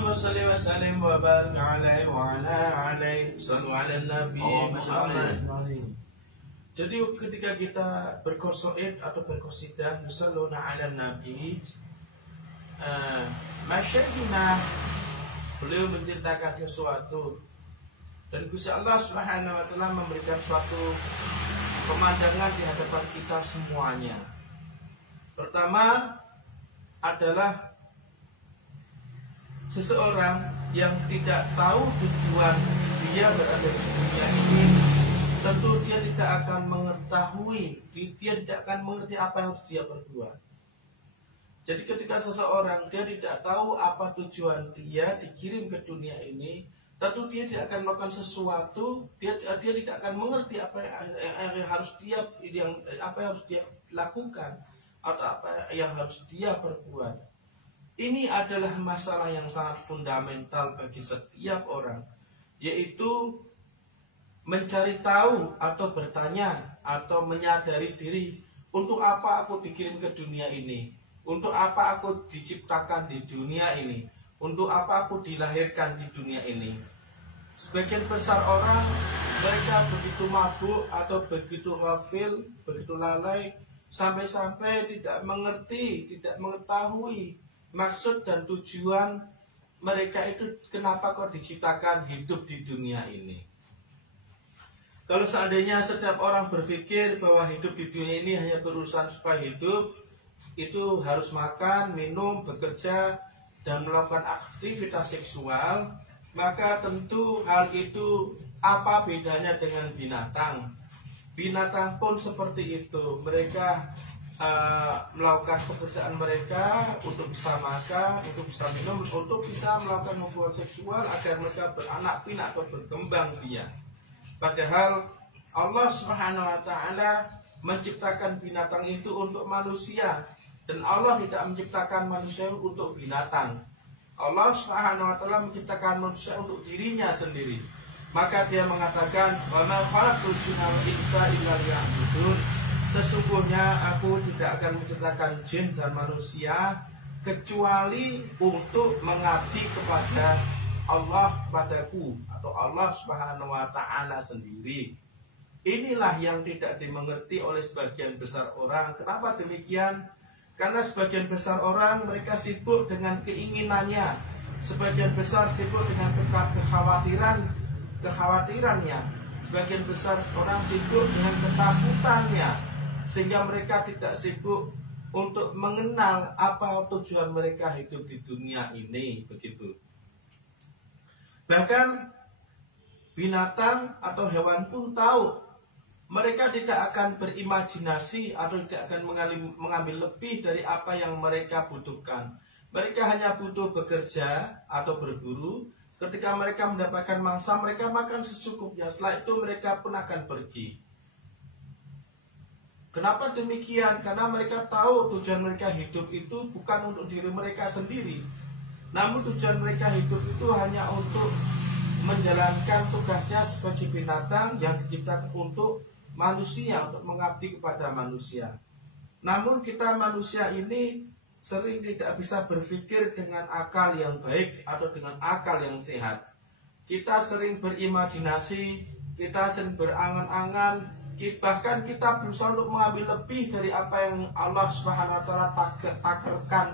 Allahumma salli wa sallim wa barik alaihi wa ala alihi sallu ala nabi Muhammad. Jadi ketika kita berqasaid atau berqasidah yusalluna ala nabi, masyaikina beliau menceritakan sesuatu dan Gusti Allah Subhanahu wa taala memberikan suatu pemandangan di hadapan kita semuanya. Pertama adalah seseorang yang tidak tahu tujuan dia berada di dunia ini, tentu dia tidak akan mengetahui, dia tidak akan mengerti apa yang harus dia perbuat. Jadi ketika seseorang dia tidak tahu apa tujuan dia dikirim ke dunia ini, tentu dia tidak akan melakukan sesuatu, dia tidak akan mengerti apa yang harus dia lakukan atau apa yang harus dia perbuat. Ini adalah masalah yang sangat fundamental bagi setiap orang, yaitu mencari tahu atau bertanya atau menyadari diri, untuk apa aku dikirim ke dunia ini, untuk apa aku diciptakan di dunia ini, untuk apa aku dilahirkan di dunia ini. Sebagian besar orang mereka begitu mabuk atau begitu ghafil, begitu lalai, sampai-sampai tidak mengerti, tidak mengetahui maksud dan tujuan mereka itu, kenapa kok diciptakan hidup di dunia ini. Kalau seandainya setiap orang berpikir bahwa hidup di dunia ini hanya berurusan supaya hidup, itu harus makan, minum, bekerja, dan melakukan aktivitas seksual, maka tentu hal itu apa bedanya dengan binatang? Binatang pun seperti itu, mereka melakukan pekerjaan mereka untuk bisa makan, untuk bisa minum, untuk bisa melakukan hubungan seksual agar mereka beranak pinak atau berkembang biak. Padahal Allah Subhanahu wa taala menciptakan binatang itu untuk manusia, dan Allah tidak menciptakan manusia untuk binatang. Allah Subhanahu wa taala menciptakan manusia untuk dirinya sendiri. Maka dia mengatakan, "Wa ma khalaqtul jinna wal insa illa liya'budun." Sesungguhnya aku tidak akan menciptakan jin dan manusia kecuali untuk mengabdi kepada Allah, kepadaku, atau Allah Subhanahu wa taala sendiri. Inilah yang tidak dimengerti oleh sebagian besar orang. Kenapa demikian? Karena sebagian besar orang mereka sibuk dengan keinginannya, sebagian besar sibuk dengan kekhawatirannya, sebagian besar orang sibuk dengan ketakutannya, sehingga mereka tidak sibuk untuk mengenal apa tujuan mereka hidup di dunia ini, begitu. Bahkan binatang atau hewan pun tahu, mereka tidak akan berimajinasi atau tidak akan mengambil lebih dari apa yang mereka butuhkan. Mereka hanya butuh bekerja atau berburu. Ketika mereka mendapatkan mangsa, mereka makan secukupnya. Setelah itu mereka pun akan pergi. Kenapa demikian? Karena mereka tahu tujuan mereka hidup itu bukan untuk diri mereka sendiri, namun tujuan mereka hidup itu hanya untuk menjalankan tugasnya sebagai binatang yang diciptakan untuk manusia, untuk mengabdi kepada manusia. Namun kita manusia ini sering tidak bisa berpikir dengan akal yang baik atau dengan akal yang sehat. Kita sering berimajinasi, kita sering berangan-angan, bahkan kita berusaha untuk mengambil lebih dari apa yang Allah Subhanahu wa taala takdirkan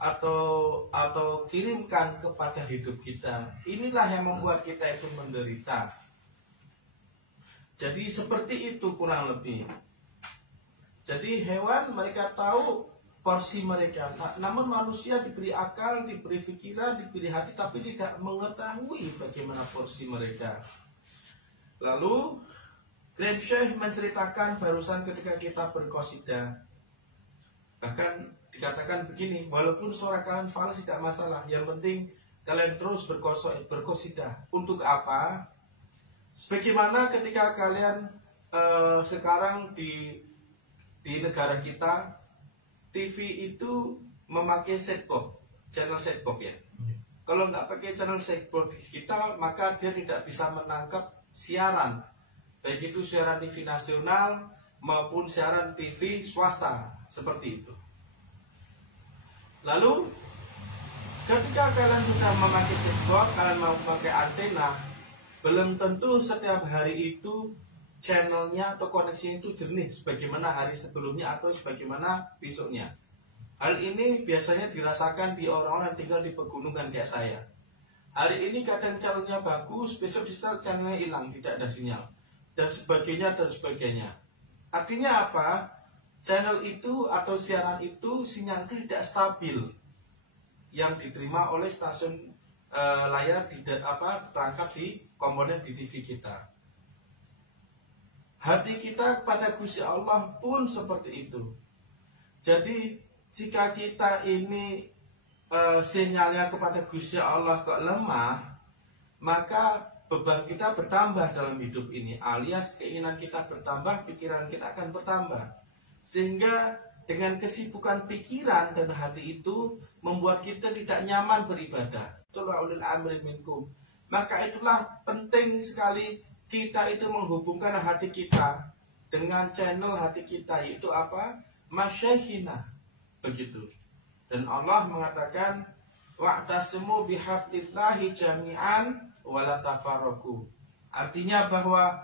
atau kirimkan kepada hidup kita. Inilah yang membuat kita itu menderita. Jadi seperti itu kurang lebih. Jadi hewan mereka tahu porsi mereka, namun manusia diberi akal, diberi pikiran, diberi hati, tapi tidak mengetahui bagaimana porsi mereka. Lalu Grand Syekh menceritakan barusan ketika kita berqasidah, bahkan dikatakan begini, walaupun suara kalian falas tidak masalah, yang penting kalian terus berqasidah. Untuk apa? Sebagaimana ketika kalian sekarang di negara kita, TV itu memakai set-box, channel set-box ya. Kalau nggak pakai channel set-box digital, maka dia tidak bisa menangkap siaran, baik itu siaran TV nasional maupun siaran TV swasta, seperti itu. Lalu Ketika kalian sudah memakai setbox, kalian mau memakai antena, belum tentu setiap hari itu channelnya atau koneksinya itu jernih sebagaimana hari sebelumnya atau sebagaimana besoknya. Hal ini biasanya dirasakan di orang-orang yang tinggal di pegunungan kayak saya. Hari ini kadang channelnya bagus, besok di channelnya hilang, tidak ada sinyal, dan sebagainya dan sebagainya. Artinya apa? Channel itu atau siaran itu sinyal itu tidak stabil yang diterima oleh stasiun layar terangkap di komponen di TV kita. Hati kita kepada Gusti Allah pun seperti itu. Jadi jika kita ini sinyalnya kepada Gusti Allah kok lemah, maka beban kita bertambah dalam hidup ini, alias keinginan kita bertambah, pikiran kita akan bertambah. Sehingga dengan kesibukan pikiran dan hati itu membuat kita tidak nyaman beribadah. Ulul amri minkum. Maka itulah penting sekali kita itu menghubungkan hati kita dengan channel hati kita, yaitu apa? Masyaihina. Begitu. Dan Allah mengatakan wa'tasimu bihablillahi jami'an wala tafarraqu. Artinya bahwa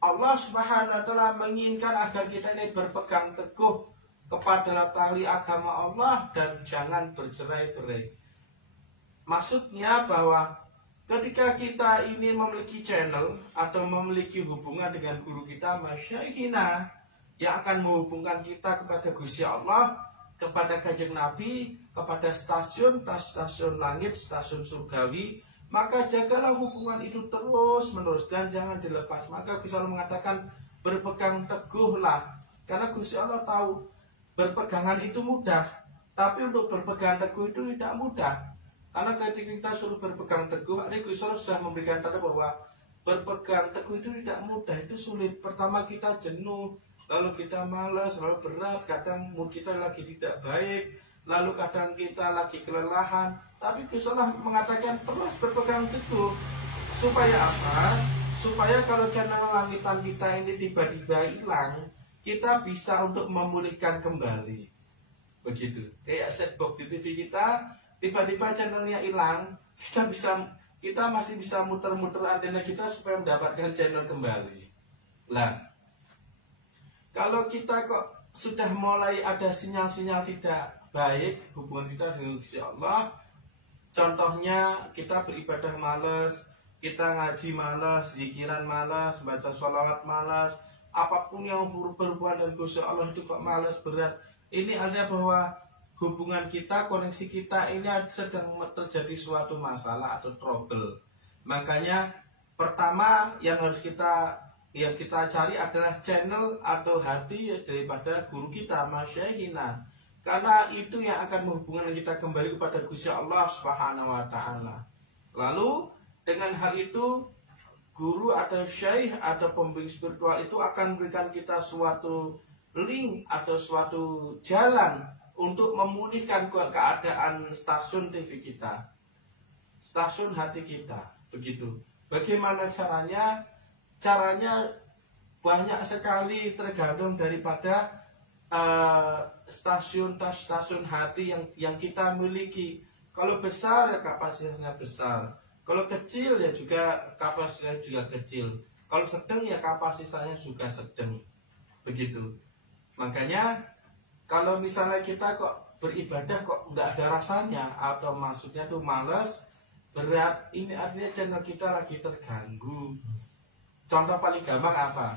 Allah Subhanahu wa taala menginginkan agar kita ini berpegang teguh kepada tali agama Allah dan jangan bercerai-berai. Maksudnya bahwa ketika kita ini memiliki channel atau memiliki hubungan dengan guru kita, masyaihina, yang akan menghubungkan kita kepada Gusti Allah, kepada Kanjeng Nabi, kepada stasiun langit, stasiun surgawi, maka jagalah hubungan itu terus menerus dan jangan dilepas. Maka Gusti Allah mengatakan berpegang teguhlah, karena Gusti Allah tahu berpegangan itu mudah, tapi untuk berpegang teguh itu tidak mudah. Karena ketika kita suruh berpegang teguh, Gusti Allah sudah memberikan tanda bahwa berpegang teguh itu tidak mudah, itu sulit. Pertama kita jenuh, lalu kita malas, lalu berat, kadang mood kita lagi tidak baik, lalu kadang kita lagi kelelahan. Tapi Gusti Allah mengatakan terus berpegang teguh. Supaya apa? Supaya kalau channel langitan kita ini tiba-tiba hilang, kita bisa untuk memulihkan kembali. Begitu. Kayak setbox di TV kita, tiba-tiba channelnya hilang, kita masih bisa muter-muter antena kita supaya mendapatkan channel kembali. Nah, kalau kita kok sudah mulai ada sinyal-sinyal tidak baik hubungan kita dengan Gusti Allah, contohnya kita beribadah malas, kita ngaji malas, zikiran malas, baca sholawat malas, apapun yang berhubungan dengan Gusti Allah itu kok malas, berat. Ini artinya bahwa hubungan kita, koneksi kita ini sedang terjadi suatu masalah atau trouble. Makanya pertama yang harus kita cari adalah channel atau hati daripada guru kita, masyaihina. Karena itu yang akan menghubungkan kita kembali kepada Gusti Allah Subhanahu wa taala. Lalu dengan hal itu guru atau syekh atau pembimbing spiritual itu akan memberikan kita suatu link atau suatu jalan untuk memulihkan keadaan stasiun TV kita, stasiun hati kita. Begitu. Bagaimana caranya? Caranya banyak sekali, tergantung daripada stasiun hati yang kita miliki. Kalau besar ya kapasitasnya besar, kalau kecil ya juga kapasitasnya juga kecil, kalau sedang ya kapasitasnya juga sedang. Begitu. Makanya kalau misalnya kita kok beribadah kok nggak ada rasanya, atau maksudnya tuh malas, berat, ini artinya channel kita lagi terganggu. Contoh paling gampang apa?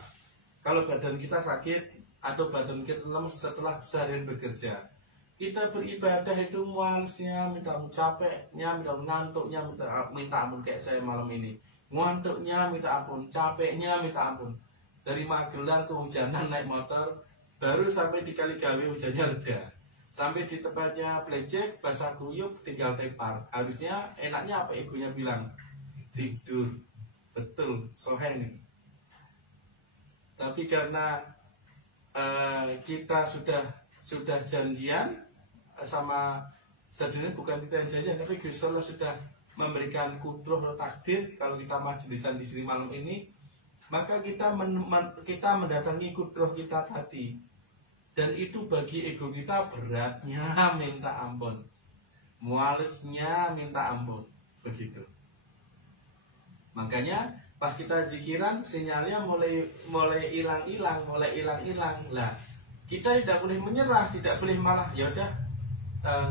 Kalau badan kita sakit atau badan kita lemes setelah seharian bekerja, kita beribadah itu malesnya, minta capeknya, minta ngantuknya, minta ampun. Kayak saya malam ini, ngantuknya minta ampun, capeknya minta ampun. Dari Magelang ke hujanan naik motor, baru sampai di Kaligawe hujannya reda, sampai di tempatnya Plecek basah kuyup tinggal tepar. Harusnya enaknya apa ibunya bilang? Tidur. Betul, sohen. Tapi karena kita sudah janjian sama, sebenarnya bukan kita yang janjian, tapi Gusti Allah sudah memberikan kudroh atau takdir kalau kita majelisan di sini malam ini, maka kita mendatangi kudroh kita tadi. Dan itu bagi ego kita beratnya minta ampun. mualesnya minta ampun, begitu. Makanya pas kita zikiran sinyalnya mulai hilang-hilang, lah kita tidak boleh menyerah, tidak boleh malah ya udah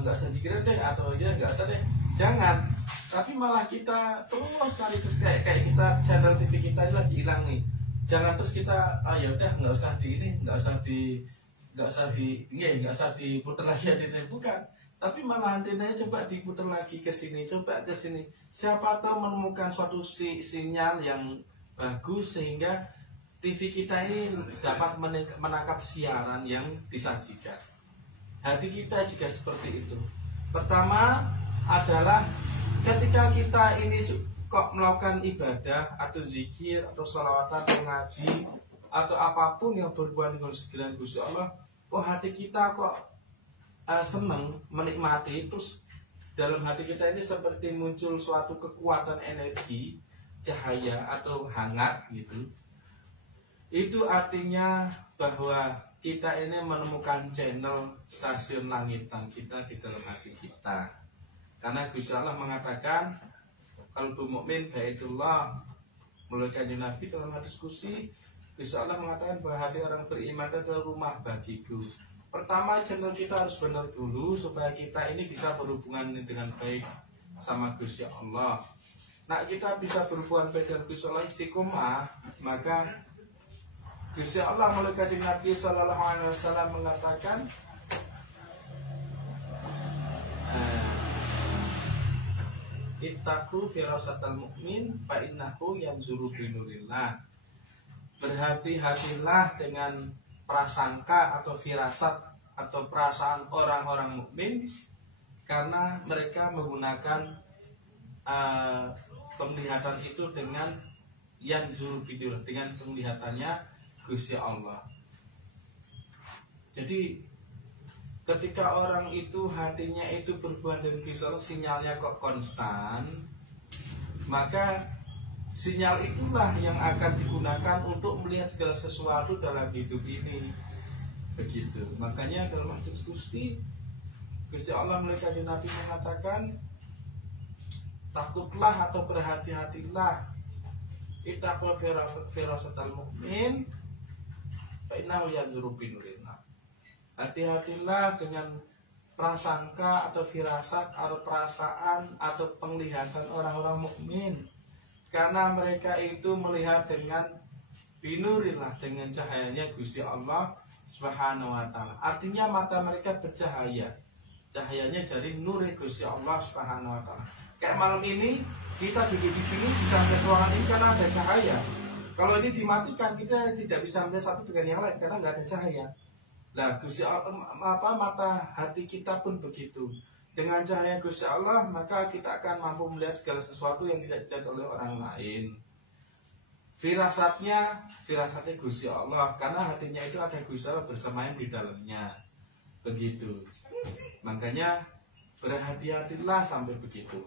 nggak usah zikiran deh, atau aja nggak usah deh, jangan. Tapi malah kita terus terus kayak kita channel TV kita lagi hilang nih, jangan terus kita ya udah nggak usah di ini, nggak usah diputar lagi antenanya, bukan. Tapi malah antenanya coba diputar lagi ke sini, coba ke sini. Siapa tahu menemukan suatu sinyal yang bagus sehingga TV kita ini dapat menangkap siaran yang disajikan. Hati kita juga seperti itu. Pertama adalah ketika kita ini kok melakukan ibadah atau zikir atau sholawatan atau ngaji atau apapun yang berhubungan dengan segala Gusti Allah, kok hati kita kok senang, menikmati, terus dalam hati kita ini seperti muncul suatu kekuatan energi, cahaya atau hangat gitu. Itu artinya bahwa kita ini menemukan channel stasiun langitan kita di dalam hati kita. Karena Gusti Allah mengatakan, qalbu mukmin baitullah. Melalui kanjeng Nabi dalam hadis qudsi, Gusti Allah mengatakan bahwa hati orang beriman adalah rumah bagiku. Pertama, channel kita harus benar dulu supaya kita ini bisa berhubungan dengan baik sama Gusti Allah. Nah, kita bisa berhubungan baik dengan Gusti Allah istiqomah, maka Gusti Allah melalui kanjeng Nabi Sallallahu Alaihi Wasallam mengatakan, ittaqu firasatal mu'min fa innahu yanzuru binurillah. Berhati-hatilah dengan prasangka atau firasat atau perasaan orang-orang mukmin, karena mereka menggunakan penglihatan itu dengan yang jurubidul, dengan penglihatannya Gusti Allah. Jadi ketika orang itu hatinya itu berhubungan dengan Gusti Allah, sinyalnya kok konstan, maka sinyal itulah yang akan digunakan untuk melihat segala sesuatu dalam hidup ini, begitu. Makanya dalam hadis qudsi Gusti Allah melalui kanjeng Nabi mengatakan, takutlah atau berhati-hatilah, ittaqu firasatal mu'min fa innahu yanzuru binurillah. Hati-hatilah dengan prasangka atau firasat atau perasaan atau penglihatan orang-orang mukmin, karena mereka itu melihat dengan binurillah, dengan cahayanya Gusti Allah Subhanahu wa taala. Artinya mata mereka bercahaya. Cahayanya dari nur Gusti Allah Subhanahu wa taala. Kayak malam ini kita duduk di sini bisa melihat ruangan ini karena ada cahaya. Kalau ini dimatikan kita tidak bisa melihat satu dengan yang lain karena nggak ada cahaya. Nah, Gusti Allah, mata hati kita pun begitu. Dengan cahaya Gusti Allah, maka kita akan mampu melihat segala sesuatu yang tidak dilihat oleh orang lain. Firasatnya Gusti Allah, karena hatinya itu ada Gusti Allah bersemayam di dalamnya. Begitu. Makanya berhati-hatilah sampai begitu.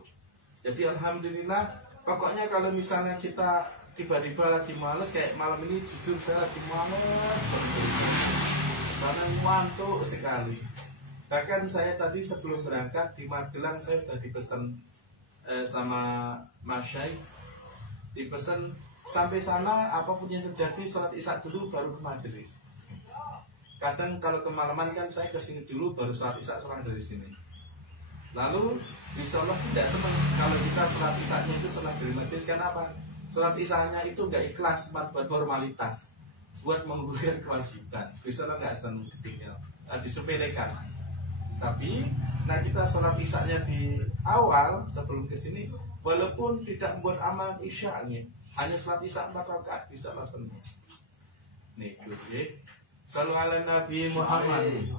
Jadi alhamdulillah, pokoknya kalau misalnya kita tiba-tiba lagi males, kayak malam ini jujur saya lagi males karena ngantuk sekali. Bahkan saya tadi sebelum berangkat di Magelang, saya sudah dipesan sama Mas Syai, dipesan sampai sana apapun yang terjadi sholat isya dulu baru ke majelis. Kadang kalau kemalaman kan saya kesini dulu baru sholat isya setelah dari sini. Lalu di Solo tidak senang kalau kita sholat isyanya itu setelah dari majelis. Kenapa? Sholat isyanya itu nggak ikhlas, cuma buat formalitas, buat menggugurkan kewajiban. Di Solo nggak senang, ketinggal, disepelekan. Tapi, nah kita sholat isyanya di awal sebelum kesini, walaupun tidak membuat amal isyanya, hanya sholat isya 4 rakaat bisa langsung. Nih, Sallu ala Nabi Muhammad.